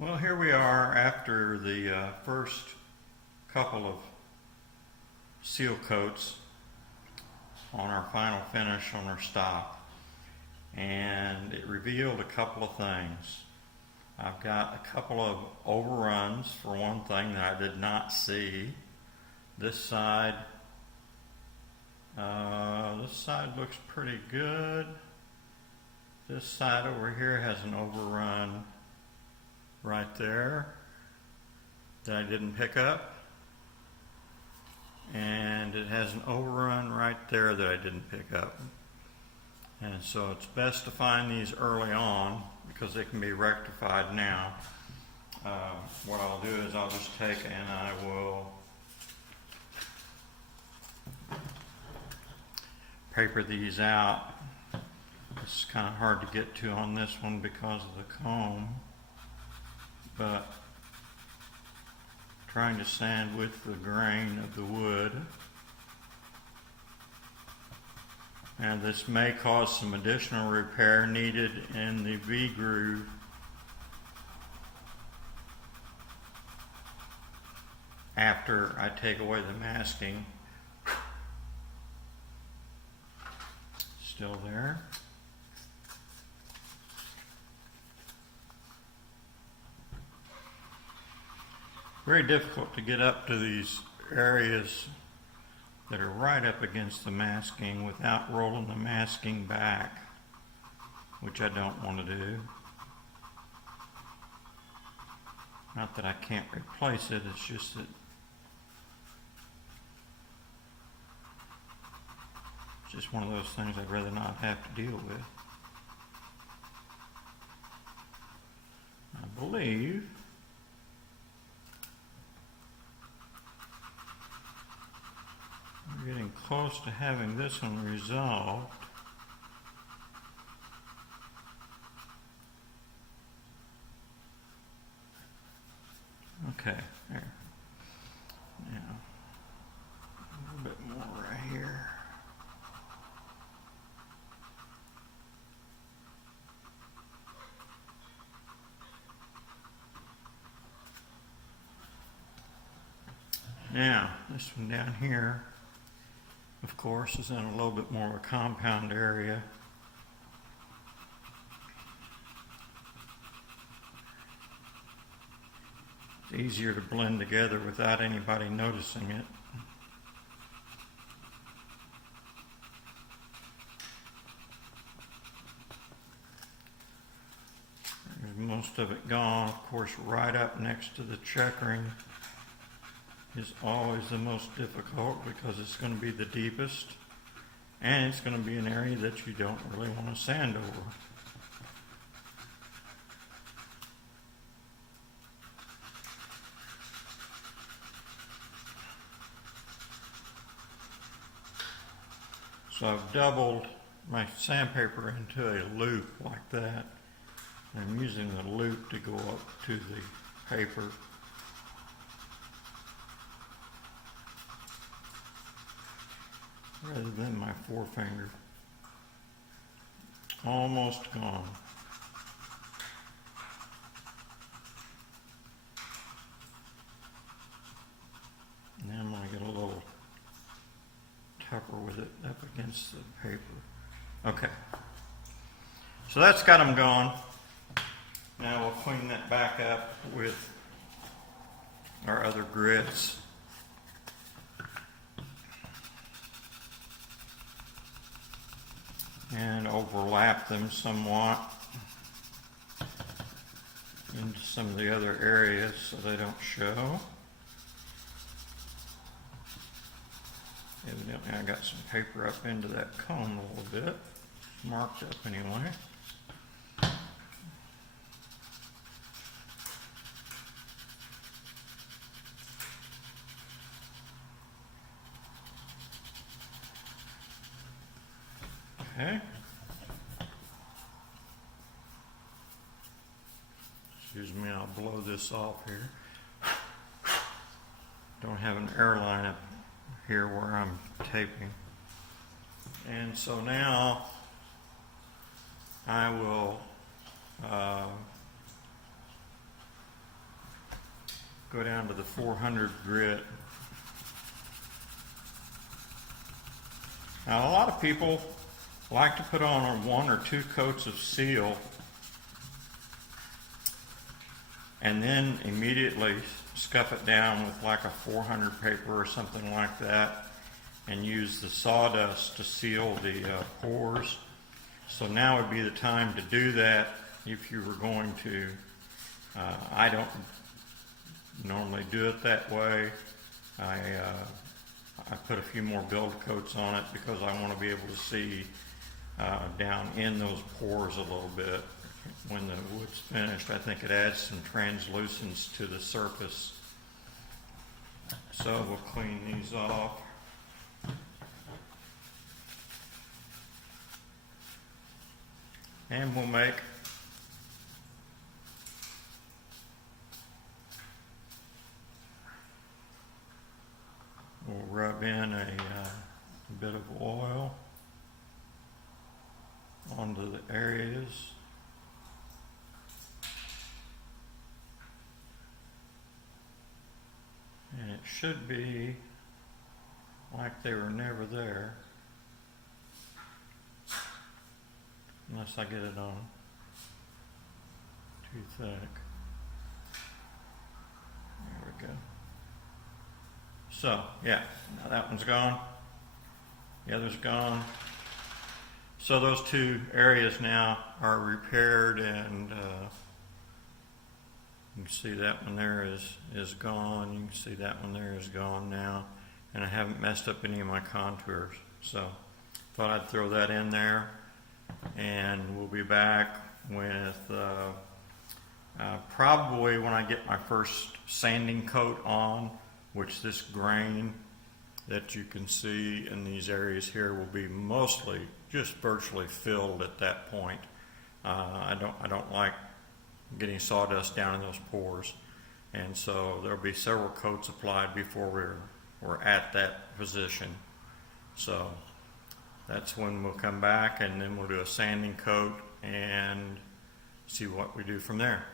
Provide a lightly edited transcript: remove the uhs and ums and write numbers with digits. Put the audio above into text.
Well, here we are after the first couple of seal coats on our final finish on our stock, and it revealed a couple of things. I've got a couple of overruns, for one thing, that I did not see. This side looks pretty good. This side over here has an overrun right there that I didn't pick up, and it has an overrun right there that I didn't pick up. And so it's best to find these early on because they can be rectified now. What I'll do is I'll just take and I will paper these out. It's kind of hard to get to on this one because of the comb, but trying to sand with the grain of the wood. And this may cause some additional repair needed in the V groove after I take away the masking. Still there. Very difficult to get up to these areas that are right up against the masking without rolling the masking back, which I don't want to do. Not that I can't replace it, it's just that it's just one of those things I'd rather not have to deal with. I believe we're getting close to having this one resolved. Okay, there. Now, a little bit more right here. Now, this one down here, of course, is in a little bit more of a compound area. It's easier to blend together without anybody noticing it. There's most of it gone. Of course, right up next to the checkering is always the most difficult because it's going to be the deepest and it's going to be an area that you don't really want to sand over. So I've doubled my sandpaper into a loop like that. I'm using the loop to go up to the paper. Rather than my forefinger. Almost gone. Now I'm going to get a little tougher with it up against the paper. Okay. So that's got them gone. Now we'll clean that back up with our other grits. And overlap them somewhat into some of the other areas so they don't show. Evidently I got some paper up into that cone a little bit, marked up anyway. Okay. Excuse me, I'll blow this off here. Don't have an airline up here where I'm taping. And so now I will go down to the 400 grit. Now, a lot of people like to put on 1 or 2 coats of seal and then immediately scuff it down with like a 400 paper or something like that and use the sawdust to seal the pores. So now would be the time to do that if you were going to. I don't normally do it that way. I put a few more build coats on it because I want to be able to see down in those pores a little bit when the wood's finished. I think it adds some translucence to the surface. So we'll clean these off. And we'll rub in a bit of oil onto the areas. And it should be like they were never there, unless I get it on too thick. There we go. So, yeah, now that one's gone. The other's gone. So those 2 areas now are repaired, and you can see that one there is gone. You can see that one there is gone now. And I haven't messed up any of my contours. So thought I'd throw that in there. And we'll be back with probably when I get my first sanding coat on, which this grain that you can see in these areas here will be mostly just virtually filled at that point. I don't like getting sawdust down in those pores, and so there'll be several coats applied before we're at that position. So that's when we'll come back, and then we'll do a sanding coat and see what we do from there.